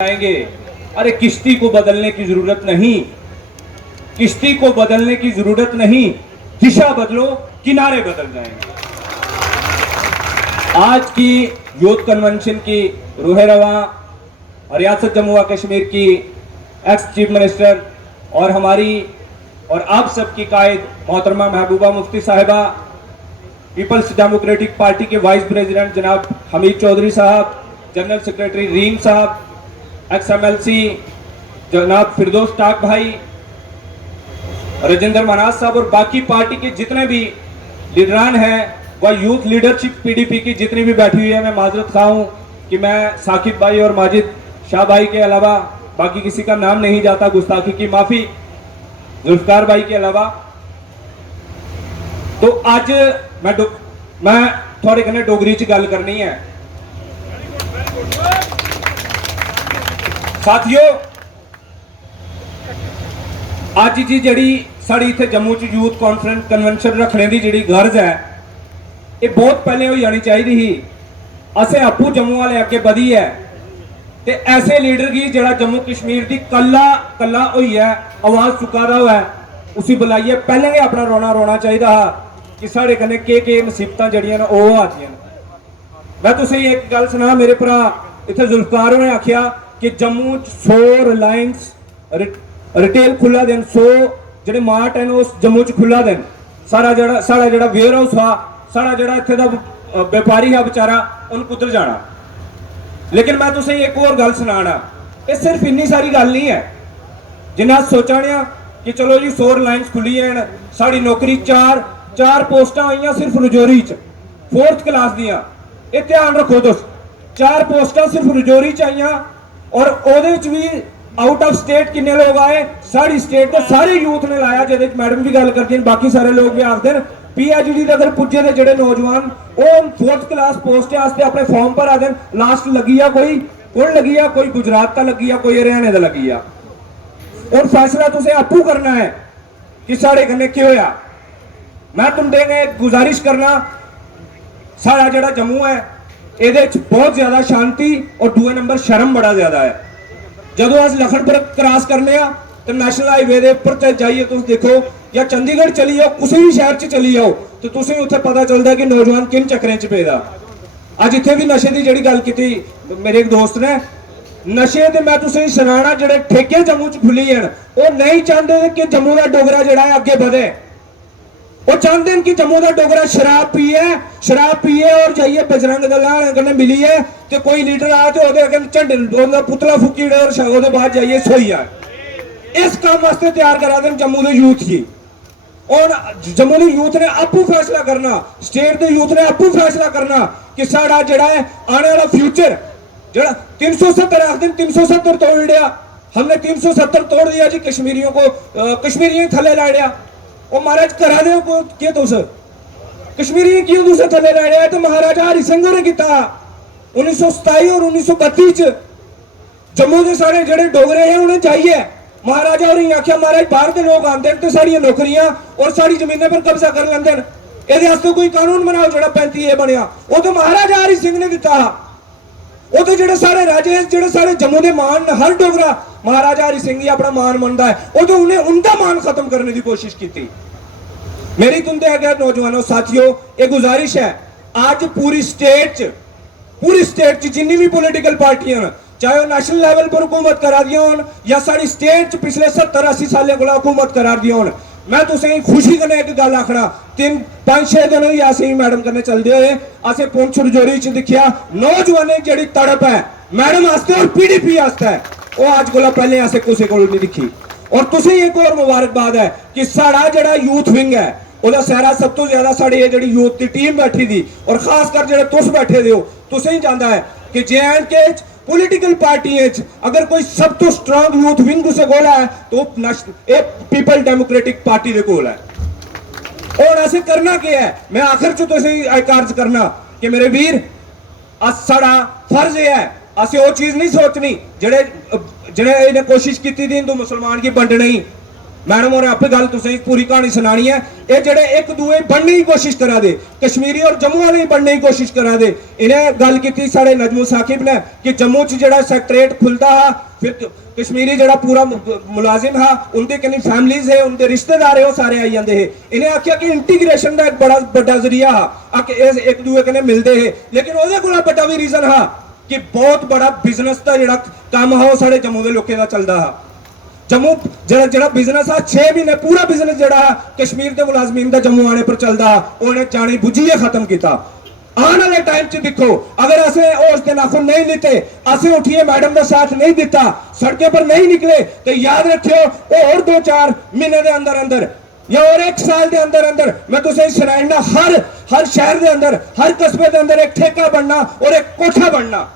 आएंगे। अरे किश्ती को बदलने की जरूरत नहीं, किश्ती को बदलने की जरूरत नहीं, दिशा बदलो, किनारे बदल जाएंगे। आज की यूथ कन्वेंशन की रूह रवा रियासत जम्मू व कश्मीर की एक्स चीफ मिनिस्टर और हमारी और आप सबकी कायद मोहतरमा महबूबा मुफ्ती साहिबा, पीपल्स डेमोक्रेटिक पार्टी के वाइस प्रेसिडेंट जनाब हमीद चौधरी साहब, जनरल सेक्रेटरी रीम साहब, XMLC जनाब फिरदौस टाक भाई, राजेंद्र मनाज साहब और बाकी पार्टी के जितने भी लीडरान हैं व यूथ लीडरशिप PDP की जितनी भी बैठी हुई है, मैं माजरत खा हूँ कि मैं साकिब भाई और माजिद शाह भाई के अलावा बाकी किसी का नाम नहीं जाता, गुस्ताखी की माफी, जुल्फकार भाई के अलावा। तो आज मैं थोड़े कन्नै डोगरी च गल करनी है। साथियों, आज जी जड़ी साड़ी इत्थे जम्मू च यूथ कॉन्फ्रेंस कन्वेंशन रखने की जी गर्ज है, ये बहुत पहले हो जानी चाहिए ही। असें आपू जम्मू वाले अगे बढ़ी है ते ऐसे लीडर की जड़ा जम्मू कश्मीर की कला कला हुई है, आवाज चुका हुआ है, उसी बुलाइए। पहले ही अपना रोना रोना चाहिए हा कि साढ़े कन्नै के मुसीबतां जड़ियां वो आदियां। मैं तुसें एक गल सुना, मेरे भरा इत्थे जुल्फकार ने आखिया कि जम्मू 100 रिलायंस रिटेल खुला दिन, 100 जेडे मार्ट हैं उस जम्मू च खुला दिन। सारा जड़ा वेयर हाउस हा, सारा जड़ा इत्थे दा व्यापारी है बेचारा, उन कुधर जाना। लेकिन मैं तुसें एक और गल सुनाना, ये सिर्फ इन्नी सारी गल नहीं है जिन्ना सोचने कि चलो जी 100 रिलायंस खुली है, साड़ी नौकरी चार पोस्टां आईयां सिर्फ रजौरी च 4th क्लास दियां। ये ध्यान रखो तुस, 4 पोस्टां सिर्फ रजौरी च आईयां और ओदे च भी आउट ऑफ स्टेट किन्ने लोग आए, साड़ी स्टेट के सारे यूथ ने लाया, जेदे मैडम भी गल करती हैं, बाकी सारे लोग भी आखते हैं। PhD दे अगर पुज्जे दे जेडे नौजवान वो 4th क्लास पोस्ट वास्ते अपने फॉर्म पर आते हैं, लास्ट लगी है कोई कौन लगी है, कोई गुजरात का लगी है, कोई हरियाणा का लगी है। और फैसला तुसें आपू करना है कि साढ़े कन्नै क्या होया। मैं तुंदे ने गुजारिश करना, सारा जड़ा जम्मू है ये बहुत ज्यादा शांति और दूसरे नंबर शर्म बड़ा ज्यादा है। जदों अस लखनपुर क्रॉस करने तो नेशनल हाईवे के उपर जाइए, तुम देखो या चंडीगढ़ चली जाओ, किसी भी शहर च चली जाओ तो तुसें उत्थे पता चलता कि नौजवान किन चक्करें च पेदा। अज इत्थे भी नशे की जिहड़ी गल की मेरे एक दोस्त ने, नशे ते मैं तुसें सुनाना जिहड़े ठेके जम्मू च खुली हैं वो नहीं चाहते कि जम्मू का डोगरा जिहड़ा है अगे बढ़े। वो चाहते हैं कि जम्मू का डोगरा शराब पिए और जाइए बजरंग दल कन्नै मिलिए तो कोई लीडर आ तो झंडे पुतला फूकी और बाद जाइए सोई जाए। इस काम वास्ते तैयार करा दें जम्मू के यूथ की। और जम्मू के यूथ ने आपू फैसला करना, स्टेट के यूथ ने आपू फैसला करना कि साड़ा जड़ा है आने वाला फ्यूचर जड़ा 370 आख दिन 370 तोड़ लिया, हमने 370 तोड़ दिया जी, कश्मीरियों को कश्मीरियों थले ला लिया। और महाराज करा दे को क्या तुस कश्मीरी क्यों तुसे थले ला लिया? तो महाराजा हरि सिंह ने किया 1927 और 1932 च जम्मू के सारे जड़े डोगरे हैं उन्हें चाहिए। महाराजा और आख्या महाराज बाहर के लोग आते हैं तो साड़ी नौकरियां और साड़ी जमीनें पर कब्जा कर लेंगे, ये कोई कानून बनाओ जो 35A बनया। वो तो महाराजा हरि सिंह ने दिता। वो तो जेडे सारे राजे जेडे सारे जम्मू के मान हर डोगरा महाराजा हरि सिंह ही अपना मान मनता है, वो तो उन्हें उनका मान खत्म करने की कोशिश की। मेरी तुमसे अगर नौजवानों साथियों ये गुजारिश है, आज पूरी स्टेट जिन्नी भी पोलिटिकल पार्टियां चाहे नेशनल लेवल पर हुकूमत करा दिया हो या सारी स्टेट पिछले 70-80 सालों को हुकूमत करा दिया हो, मैं तुसें खुशी कन्नै एक गल आखना, 3-5-6 दिन ही असें मैडम कन्नै चलदे होए असें पुंछ रजौरी च दिखिया नौजवानें जेहड़ी तड़प है मैडम आस्ते और PDP आस्ते वो अज कोला पहले असें कुसै कोल नहीं दिखी। और तुसें एक और मुबारकबाद है कि साड़ा जड़ा यूथ विंग है ਉਹਦਾ सहरा सब तो ज्यादा साड़ी जी यूथ की टीम बैठी थी और खासकर जो तुस बैठे हो तुसें ही जानता है कि J&K पोलिटिकल पार्टी अगर कोई सब तो स्ट्रांग यूथ विंग उसे कोल है तो पीपल डेमोक्रेटिक पार्टी के कोल है। और असें करना क्या है, मैं आखिर च तुसें कार्ज करना कि मेरे वीर साड़ा फर्ज यह है असें वो चीज नहीं सोचनी जेडे इन्हें कोशिश की थी हिंदू मुसलमान की बंडने ही। मैडम और आपे गल तुसें पूरी कहानी सुनानी है। ये जेडे एक दूए बनने की कोशिश करा दे, कश्मीरी और जम्मू वाले बनने की कोशिश करा दे। इन्हें गल की साढ़े नजमू साकिब ने कि जम्मू च जेड़ा सैक्रेट खुलता हा, फिर कश्मीरी जेड़ा पूरा मुलाजिम हा, उनके किन्नी फैमिलीज है, उनके रिश्तेदार है, वो सारे आई जाते हैं। इन्हें आख्या कि इंटीग्रेशन का एक बड़ा बड़ा जरिया हा कि एक दूए कन्नै मिलते हैं। लेकिन ओहदे कोला बड़ा भी रीजन हा कि बहुत बड़ा बिजनेस का जेड़ा काम हा, वो साढ़े जम्मू के लोगों का चलता हा। जम्मू जेड़ा बिजनेस है 6 महीने पूरा बिजनेस जेड़ा कश्मीर के मुलाजमीन का जम्मू आने पर चलता, उन्हें जानी बुझिए खत्म किया। आने वाले टाइम च देखो, अगर असें उस दिन नाखुन नहीं लेते, असें उठिए मैडम का साथ नहीं दिता, सड़कों पर नहीं निकले, तो याद रखियो और 2-4 महीने के अंदर अंदर या और 1 साल के अंदर अंदर मैं तुझे सुनाना, हर शहर के अंदर, हर कस्बे के अंदर एक ठेका बनना और एक कोठा बनना।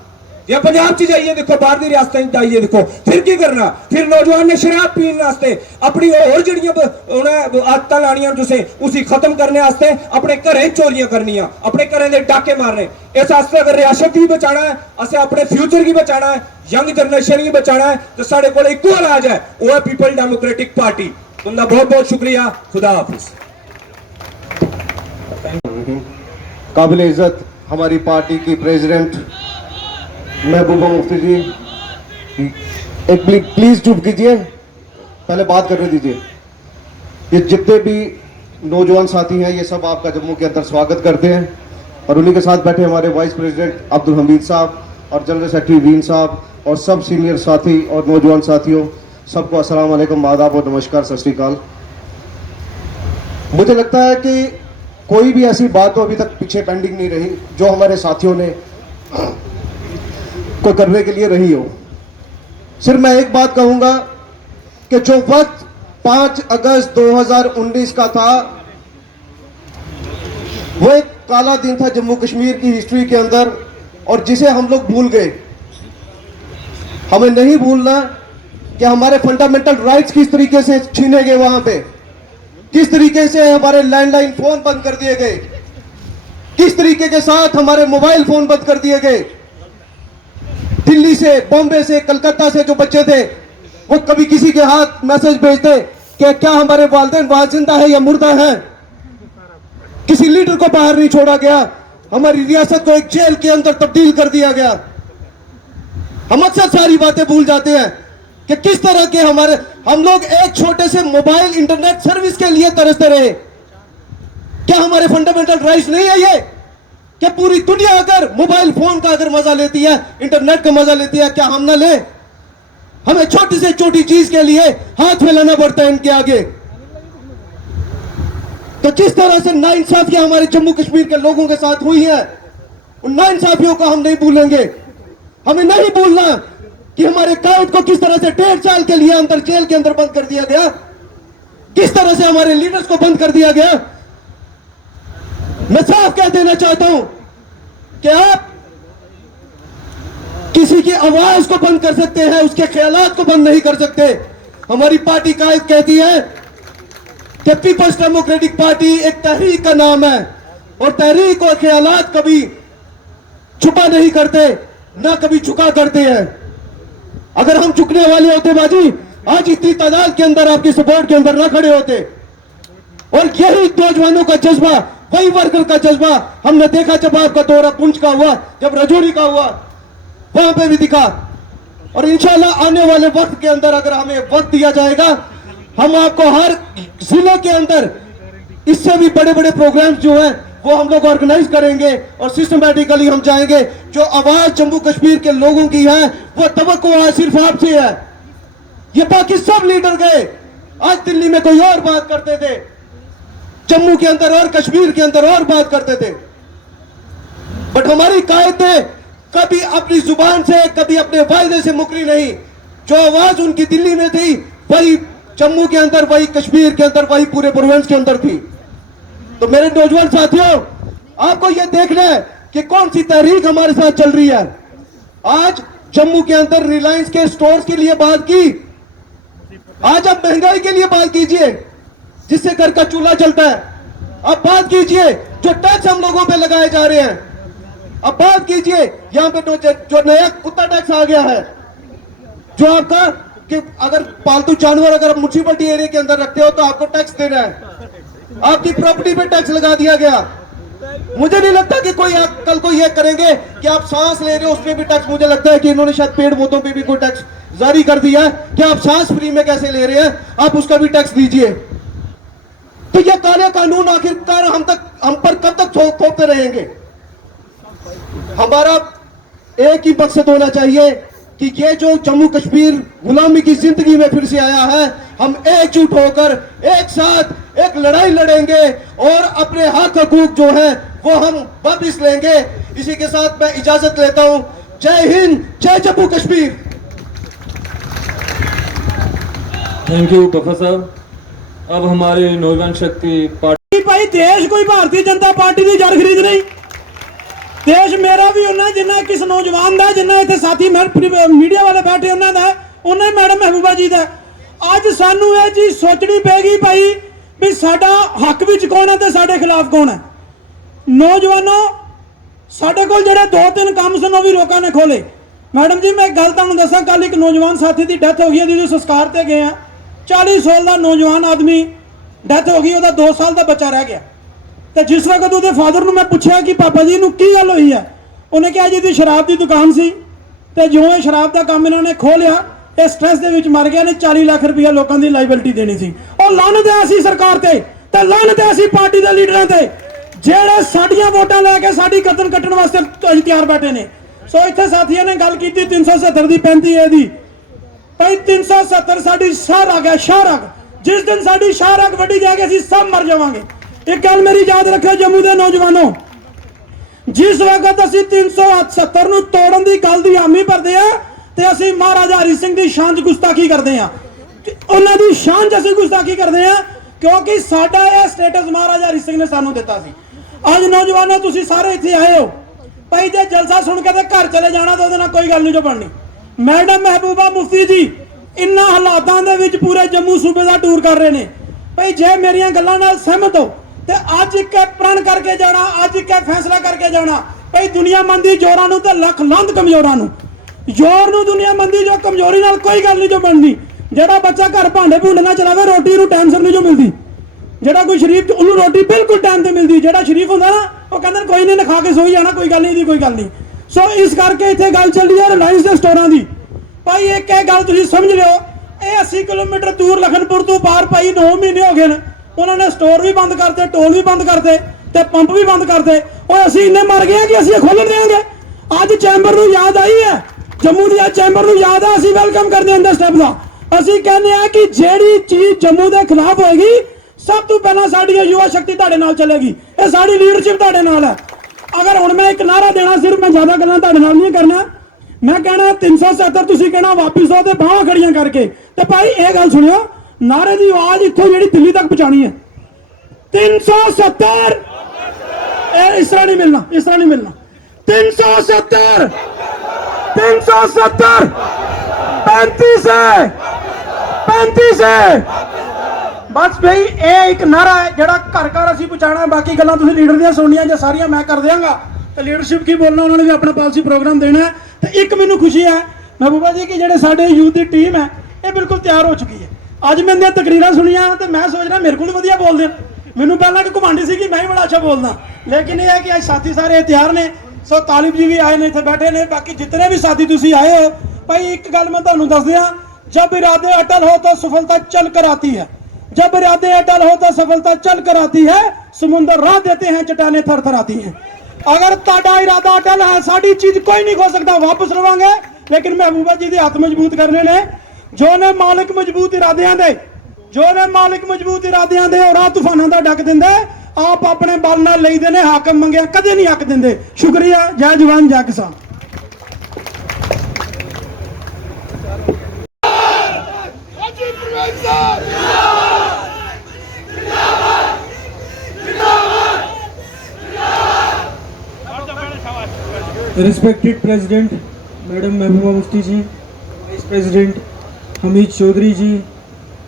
या पंजाब च जाइए देखो, बाहर की रियासतें जाइए देखो, फिर की करना, फिर नौजवान ने शराब पीने वास्ते अपनी और जड़ियां उन्हें आदत लानियां, तुसें उसी खत्म करने वास्ते अपने घरें चोरियां करनियां, अपने घरें दे डाके मारने। इस वास्ते अगर रियासत की बचाना है, असें अपने फ्यूचर की बचाना है, यंग जनरेशन की बचाना है, तो साढ़े को इक्को इलाज है, वो है पीपल डेमोक्रेटिक पार्टी। तुमका बहुत बहुत शुक्रिया। खुदा हाफिज। काबिल इज्जत हमारी पार्टी की प्रेसिडेंट महबूबा मुफ्ती जी, एक प्लीज चुप कीजिए, पहले बात करने दीजिए। ये जितने भी नौजवान साथी हैं, ये सब आपका जम्मू के अंदर स्वागत करते हैं। और उन्हीं के साथ बैठे हमारे वाइस प्रेसिडेंट अब्दुल हमीद साहब और जनरल सेक्रेटरी वीन साहब और सब सीनियर साथी और नौजवान साथियों, सबको अस्सलाम वालेकुम, आदाब और नमस्कार, सत श्री अकाल। मुझे लगता है कि कोई भी ऐसी बात तो अभी तक पीछे पेंडिंग नहीं रही जो हमारे साथियों ने को करने के लिए रही हो। सिर्फ मैं एक बात कहूंगा कि जो वक्त 5 अगस्त 2019 का था, वो एक काला दिन था जम्मू कश्मीर की हिस्ट्री के अंदर, और जिसे हम लोग भूल गए। हमें नहीं भूलना कि हमारे फंडामेंटल राइट्स किस तरीके से छीने गए, वहां पे किस तरीके से हमारे लैंडलाइन फोन बंद कर दिए गए, किस तरीके के साथ हमारे मोबाइल फोन बंद कर दिए गए। दिल्ली से, बॉम्बे से, कलकत्ता से जो बच्चे थे, वो कभी किसी के हाथ मैसेज भेजते कि क्या हमारे वालिदैन वहां जिंदा है या मुर्दा है। किसी लीडर को बाहर नहीं छोड़ा गया, हमारी रियासत को एक जेल के अंदर तब्दील कर दिया गया। हम अक्सर सारी बातें भूल जाते हैं कि किस तरह के हम लोग एक छोटे से मोबाइल इंटरनेट सर्विस के लिए तरसते रहे। क्या हमारे फंडामेंटल राइट्स नहीं है ये? क्या पूरी दुनिया अगर मोबाइल फोन का अगर मजा लेती है, इंटरनेट का मजा लेती है, क्या हम ना ले? हमें छोटी से छोटी चीज के लिए हाथ फैलाना पड़ता है इनके आगे। तो जिस तरह से नाइंसाफियां हमारे जम्मू कश्मीर के लोगों के साथ हुई है, उन नाइंसाफियों को हम नहीं भूलेंगे। हमें नहीं भूलना कि हमारे काउंट को किस तरह से 1.5 साल के लिए अंदर जेल के अंदर बंद कर दिया गया, किस तरह से हमारे लीडर्स को बंद कर दिया गया। मैं साफ कह देना चाहता हूं कि आप किसी की आवाज को बंद कर सकते हैं, उसके ख्यालात को बंद नहीं कर सकते। हमारी पार्टी कायद कहती है कि पीपल्स डेमोक्रेटिक पार्टी एक तहरीक का नाम है, और तहरीक और ख्यालात कभी छुपा नहीं करते, ना कभी झुका करते हैं। अगर हम झुकने वाले होते बाजी, आज इतनी तादाद के अंदर आपकी सपोर्ट के अंदर ना खड़े होते। और यही नौजवानों का जज्बा, वही वर्कर का जज्बा हमने देखा जब आपका दौरा पुंछ का हुआ, जब रजौरी का हुआ, वहां पे भी दिखा। और इंशाल्लाह आने वाले वक्त के अंदर अगर हमें वक्त दिया जाएगा, हम आपको हर जिले के अंदर इससे भी बड़े बड़े प्रोग्राम्स जो हैं वो हम लोग ऑर्गेनाइज करेंगे, और सिस्टमैटिकली हम जाएंगे। जो आवाज जम्मू कश्मीर के लोगों की है, वो तवक्को सिर्फ आपसे है। ये बाकी सब लीडर गए, आज दिल्ली में कोई और बात करते थे, जम्मू के अंदर और कश्मीर के अंदर और बात करते थे। बट हमारी कायदें कभी अपनी जुबान से, कभी अपने वायदे से मुकरी नहीं। जो आवाज उनकी दिल्ली में थी, वही जम्मू के अंदर, वही कश्मीर के अंदर, वही पूरे प्रोविंस के अंदर थी। तो मेरे नौजवान साथियों, आपको यह देखना है कि कौन सी तहरीक हमारे साथ चल रही है। आज जम्मू के अंदर रिलायंस के स्टोर्स के लिए बात की, आज आप महंगाई के लिए बात कीजिए जिससे घर का चूल्हा चलता है। अब बात कीजिए जो टैक्स हम लोगों पे लगाए जा रहे हैं। अब बात कीजिए यहाँ पे जो नया कुत्ता टैक्स आ गया है, जो आपका कि अगर पालतू जानवर अगर आप म्यूनिसिपलिटी एरिया के अंदर रखते हो तो आपको टैक्स देना है, आपकी प्रॉपर्टी पे टैक्स लगा दिया गया। मुझे नहीं लगता कि कोई कल को ये करेंगे कि आप सांस ले रहे हो उस पर भी टैक्स। मुझे लगता है कि इन्होंने शायद पेड़ पौधों पे भी कोई टैक्स जारी कर दिया है कि आप सांस फ्री में कैसे ले रहे हैं, आप उसका भी टैक्स दीजिए। तो ये काले कानून आखिरकार हम पर कब तक थोपते रहेंगे? हमारा एक ही मकसद होना चाहिए कि ये जो जम्मू कश्मीर गुलामी की जिंदगी में फिर से आया है, हम एकजुट होकर एक साथ एक लड़ाई लड़ेंगे और अपने हक हकूक जो है वो हम वापिस लेंगे। इसी के साथ मैं इजाजत लेता हूं। जय हिंद, जय जम्मू कश्मीर। थैंक यू बफा साहब। अब हमारे नौजवान शक्ति पार्टी भाई देश कोई भारतीय जनता पार्टी की जड़ खरीद नहीं। देश मेरा भी होना जिन्ना किस नौजवान का, जिन्ना इतने साथी मीडिया वाले बैठे उन्होंने उन्हें मैडम महबूबा जी का। अज सानू ये चीज सोचनी पेगी भाई भी साडा हक विच कौन है तो साडे खिलाफ कौन है। नौजवानों साडे कोल जिहड़े 2-3 काम सन भी लोगों ने खोले। मैडम जी मैं एक गल तुहानूं दसां, कल एक नौजवान साथी की डैथ हो गई, जो संस्कार ते गए हैं 40 साल का नौजवान आदमी डैथ हो गई, 2 साल का बच्चा रह गया। तो जिस वक्त उसके फादर मैं पूछा कि पापा जी की गल हुई है, उन्हें कहा जी शराब की दुकान सी ते जो ये शराब का काम इन्होंने खो लिया, ये स्ट्रेस के विच मर गया ने 40 लाख रुपया लोगों की लाइबिलिटी देनी सी। और लानत है ऐसी सरकार ते ते लानत है ऐसी पार्टी के लीडरां ते जेड़े साडियां वोटां लैके साडी गर्दन कट्टण वास्ते तैयार बैठे ने। सो इत्थे साथियों ने गल की 370 की 35 ए दी भाई 370 साडी शाहरग है, शाहरग। जिस दिन साडी शाहरग वड्डी जाएगी असीं सब मर जावांगे। एक गल मेरी याद रखो जम्मू के नौजवानों, जिस वक्त असीं 370 नूं तोड़न की गल की हामी भरदे हैं ते असीं महाराजा हरि सिंह की शान च गुस्ताखी करते हैं। उन्हां दी शान च असीं गुस्ताखी करते हैं क्योंकि साडा यह स्टेटस महाराजा हरि सिंह ने सानूं दिता सी। अज नौजवानों तुसीं सारे इत्थे आए हो भाई, जे जलसा सुन के ते घर चले जाना तो उहदे नाल कोई गल नहीं जो बननी। मैडम महबूबा मुफ्ती जी इन्हां हालातां दे विच पूरे जम्मू सूबे का टूर कर रहे हैं भाई। जे मेरियां गल्लां नाल सहमत हो तो अज एक प्रण करके जाना, अज एक फैसला करके जाना भाई दुनिया मंदी जोरां नूं ते लख लंद कमजोरां नूं। जोर नूं दुनिया मंदी जो कमजोरी नाल कोई गल नहीं जो बननी। जेड़ा बच्चा घर भांडे भूंडे ना चलावे रोटी नूं टाइम सिर नहीं जो मिलती। जेड़ा कोई शरीफ उन्होंने रोटी बिल्कुल टाइम से मिलती। जेड़ा शरीफ होंदा ना वो कहंदे कोई नहीं खा के सोई जाना, कोई गल नहीं दी, कोई गल नहीं। सो इस करके इत्थे गल चली है रिलायंस के स्टोरां दी भाई। एक गल तुसीं समझ लिओ, ये 80 किलोमीटर दूर लखनपुर तो पार भाई 9 महीने हो गए उन्होंने स्टोर भी बंद करते, टोल भी बंद करते ते पंप भी बंद करते। और असीं इन्ने मर गए कि असीं खोलन देंगे। अज चैंबर नूं याद आई है, जम्मू की चैंबर नूं याद है, असीं वेलकम करते हैं इस स्टैप का। असीं कहने हैं कि जिहड़ी चीज जम्मू के खिलाफ होएगी सब तो पहला साडी युवा शक्ति तुहाडे नाल चलेगी, ये साडी लीडरशिप तुहाडे नाल है। अगर हुण मैं एक नारा देना, सिर्फ मैं ज्यादा गल्लां तुहाडे नाल नहीं करना, मैं कहना 370 तुसीं कहना वापिस आओ ते बाहां खड़ियां करके ते भाई ये गल सुनियो, नारे की आवाज इत्थों जिहड़ी दिल्ली तक पहुंचानी है। 370 इस तरह नहीं मिलना, इस तरह नहीं मिलना। 370 370 35 है, 35 है बस भाई। ये एक नारा है जड़ा घर घर असीं पहुंचाना। बाकी गल्लां तुसीं लीडर दियां सुनियां जे सारियां मैं कर देंगा तो लीडरशिप की बोलना, उन्होंने भी अपना पॉलिसी प्रोग्राम देना है। तो एक मैनूं खुशी है महबूबा जी कि जेडे साडे यूथ की टीम है ये बिल्कुल तैयार हो चुकी है। अज मैं इन्दियां तकरीरां सुनियां तो मैं सोच रहा मेरे को वधिया बोलदे, मैनूं पहलां कि घुमांडी सी कि मैं ही बड़ा अच्छा बोलदा, लेकिन यह है कि अज साथी सारे तैयार ने। सो तालिब जी भी आए ने, इत्थे बैठे ने, बाकी जितने भी साथी तुसीं आए हो भाई। एक गल मैं तुहानूं दस दियां, जब इरादे अटल हो तो सफलता चल कर आती है। जब इरादे अटल हो तो सफलता चल कर आती है। समुंदर राह देते हैं, चट्टानें थर थर आती हैं। अगर ताड़ा इरादा अटल है साड़ी चीज कोई नहीं खो सकता। वापस लवांगे, लेकिन महबूबा जी के हाथ मजबूत करने ने। जो ने मालिक मजबूत इरादियां दे, जो ने मालिक मजबूत इरादियां दे और तूफानों का डक दिंदे, आप अपने बल नाल लईदे ने, हक मंगिया कदे नहीं हक दिंदे। शुक्रिया। जय जवान जय किसान। Respected president madam Mehbooba Mufti जी, वाइस प्रेसिडेंट हमीद चौधरी जी,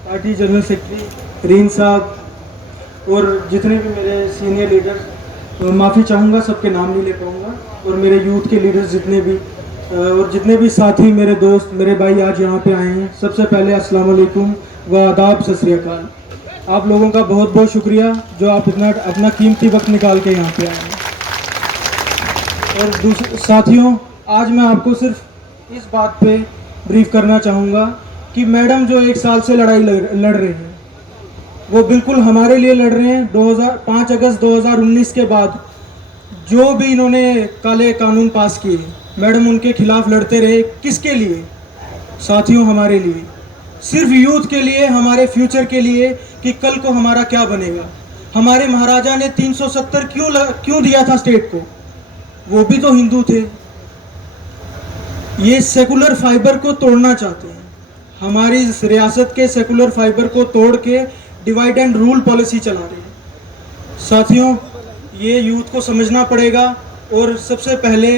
पार्टी जनरल सेक्रेटरी रीन साहब और जितने भी मेरे सीनियर लीडर, माफ़ी चाहूँगा सबके नाम नहीं ले पाऊँगा, और मेरे यूथ के लीडर्स जितने भी और जितने भी साथी मेरे दोस्त मेरे भाई आज यहाँ पे आए हैं, सबसे पहले अस्सलाम वालेकुम व आदाब, सत श्री अकाल। आप लोगों का बहुत बहुत शुक्रिया जो आप इतना अपना कीमती वक्त निकाल के यहाँ पे आए हैं। और साथियों, आज मैं आपको सिर्फ इस बात पे ब्रीफ करना चाहूँगा कि मैडम जो 1 साल से लड़ाई लड़ रहे हैं, वो बिल्कुल हमारे लिए लड़ रहे हैं। 5 अगस्त 2019 के बाद जो भी इन्होंने काले कानून पास किए, मैडम उनके खिलाफ लड़ते रहे। किसके लिए? साथियों, हमारे लिए, सिर्फ यूथ के लिए, हमारे फ्यूचर के लिए कि कल को हमारा क्या बनेगा। हमारे महाराजा ने 370 क्यों दिया था स्टेट को? वो भी तो हिंदू थे। ये सेकुलर फाइबर को तोड़ना चाहते हैं। हमारी इस रियासत के सेकुलर फाइबर को तोड़ के डिवाइड एंड रूल पॉलिसी चला रहे हैं। साथियों, ये यूथ को समझना पड़ेगा। और सबसे पहले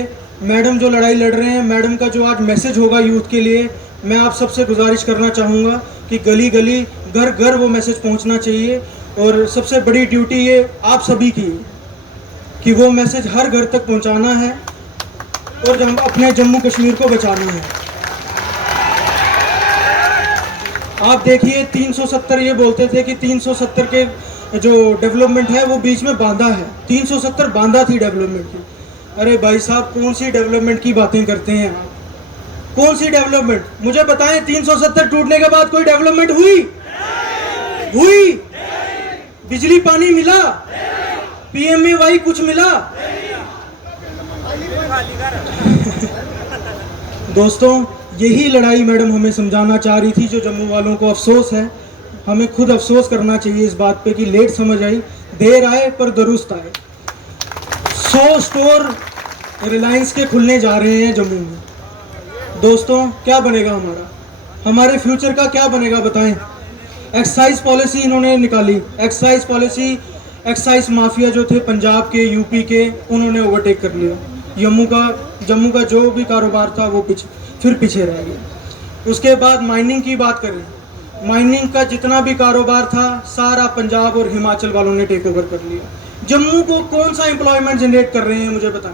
मैडम जो लड़ाई लड़ रहे हैं, मैडम का जो आज मैसेज होगा यूथ के लिए, मैं आप सबसे गुजारिश करना चाहूँगा कि गली गली घर घर वो मैसेज पहुँचना चाहिए। और सबसे बड़ी ड्यूटी ये आप सभी की है कि वो मैसेज हर घर तक पहुँचाना है और अपने जम्मू कश्मीर को बचाना है। आप देखिए 370, ये बोलते थे कि 370 के जो डेवलपमेंट है वो बीच में बांधा है। 370 बांधा थी डेवलपमेंट की। अरे भाई साहब, कौन सी डेवलपमेंट की बातें करते हैं आप? कौन सी डेवलपमेंट? मुझे बताएं, 370 टूटने के बाद कोई डेवलपमेंट हुई? बिजली पानी मिला? PMAY कुछ मिला? दोस्तों, यही लड़ाई मैडम हमें समझाना चाह रही थी, जो जम्मू वालों को अफसोस है। हमें खुद अफसोस करना चाहिए इस बात पे कि लेट समझ आई, देर आए पर दुरुस्त आए। 100 स्टोर रिलायंस के खुलने जा रहे हैं जम्मू में। दोस्तों, क्या बनेगा हमारा? हमारे फ्यूचर का क्या बनेगा बताएं? एक्साइज पॉलिसी इन्होंने निकाली। एक्साइज पॉलिसी, एक्साइज माफिया जो थे पंजाब के, यूपी के, उन्होंने ओवरटेक कर लिया। जम्मू का जो भी कारोबार था वो फिर पीछे रह गया। उसके बाद माइनिंग की बात करें, माइनिंग का जितना भी कारोबार था सारा पंजाब और हिमाचल वालों ने टेक ओवर कर लिया। जम्मू को कौन सा एम्प्लॉयमेंट जनरेट कर रहे हैं, मुझे बताएं?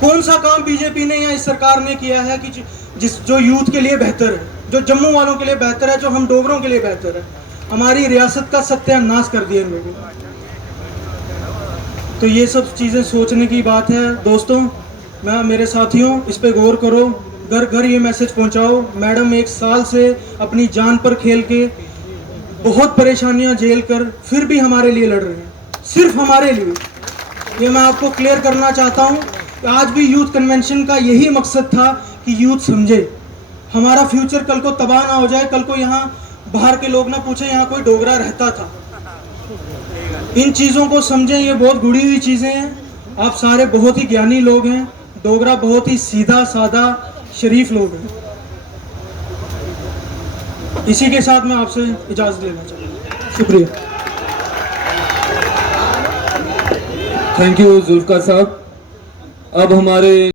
कौन सा काम बीजेपी ने या इस सरकार ने किया है कि जो यूथ के लिए बेहतर है, जो जम्मू वालों के लिए बेहतर है, जो हम डोगरों के लिए बेहतर है? हमारी रियासत का सत्यानाश कर दिया इन लोगों ने। तो ये सब चीज़ें सोचने की बात है। दोस्तों, मेरे साथियों, इस पे गौर करो, घर घर ये मैसेज पहुंचाओ। मैडम 1 साल से अपनी जान पर खेल के, बहुत परेशानियां झेल कर, फिर भी हमारे लिए लड़ रहे हैं, सिर्फ हमारे लिए। ये मैं आपको क्लियर करना चाहता हूँ। आज भी यूथ कन्वेंशन का यही मकसद था कि यूथ समझे, हमारा फ्यूचर कल को तबाह ना हो जाए। कल को यहाँ बाहर के लोग ना पूछें यहाँ कोई डोगरा रहता था। इन चीज़ों को समझें, ये बहुत गुड़ी हुई चीज़ें हैं। आप सारे बहुत ही ज्ञानी लोग हैं। डोगरा बहुत ही सीधा साधा शरीफ लोग हैं। इसी के साथ मैं आपसे इजाज़त लेना चाहूँगा। शुक्रिया। थैंक यू जुल्फकार साहब। अब हमारे